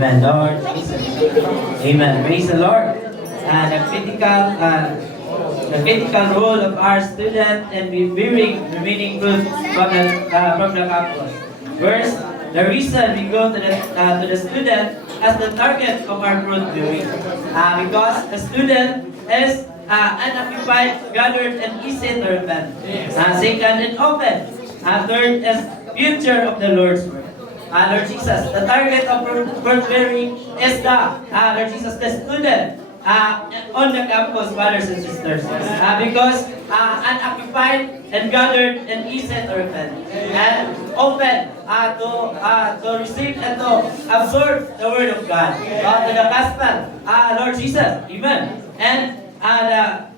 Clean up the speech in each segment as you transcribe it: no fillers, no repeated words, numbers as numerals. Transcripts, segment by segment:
Amen, Lord Jesus. Amen. Praise the Lord. The critical role of our student and bearing remaining fruit from the campus. First, the reason we go to the student as the target of our fruit bearing, because the student is unoccupied, gathered, and easy to repent. Second, and open. Third is future of the Lord's work. Lord Jesus, the target of fruit bearing is Lord Jesus, the student on the campus, brothers and sisters, because unoccupied and gathered and easy to repent and open to receive and to absorb the word of God, to the gospel, Lord Jesus, amen. And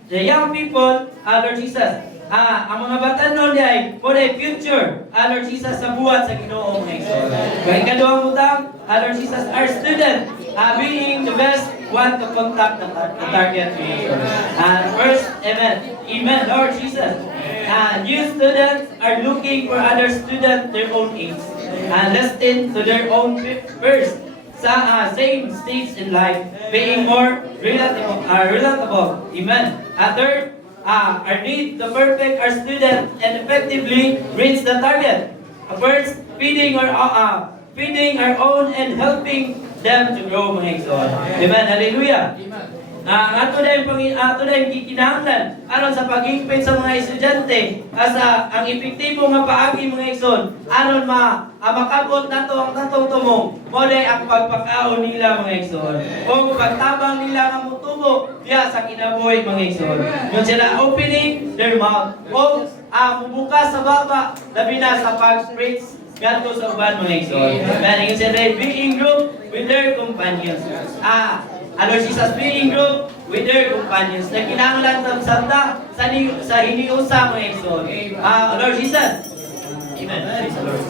the young people, Lord Jesus, ang mga batanon ay for the future, Lord Jesus, sa buhat sa Ginoo mga igsoon. Kaya ikaduhang butang, Lord Jesus, our student, being the best one to contact the target mga igsoon. First, amen, Lord Jesus. New students are looking for other students their own age, listen to their own first, same stage in life, being more relatable. Amen. Third, our need to perfect our student and effectively reach the target. First, feeding our own and helping them to grow mga igsoon. Amen. Hallelujah. Ato na yung kikinahanglan aron sa pag-hingpit sa mga estudyante asa ang epektibo nga paagi mga igsoon aron makabot nato ang tatong tumong mo ang pagpakaon nila mga igsoon o pagtabang nila nga motubo diya sa kinabuhi mga igsoon. Yun sila opening their mouth o mubukas sa baba labi na sa pag-preach ngadto sa uban mga igsoon. Then sila being group with their companions. Lord Jesus, being group with their companions na kinahanglan ng santa sa hiniusa mga igsoon. Lord Jesus. Amen. Praise the Lord.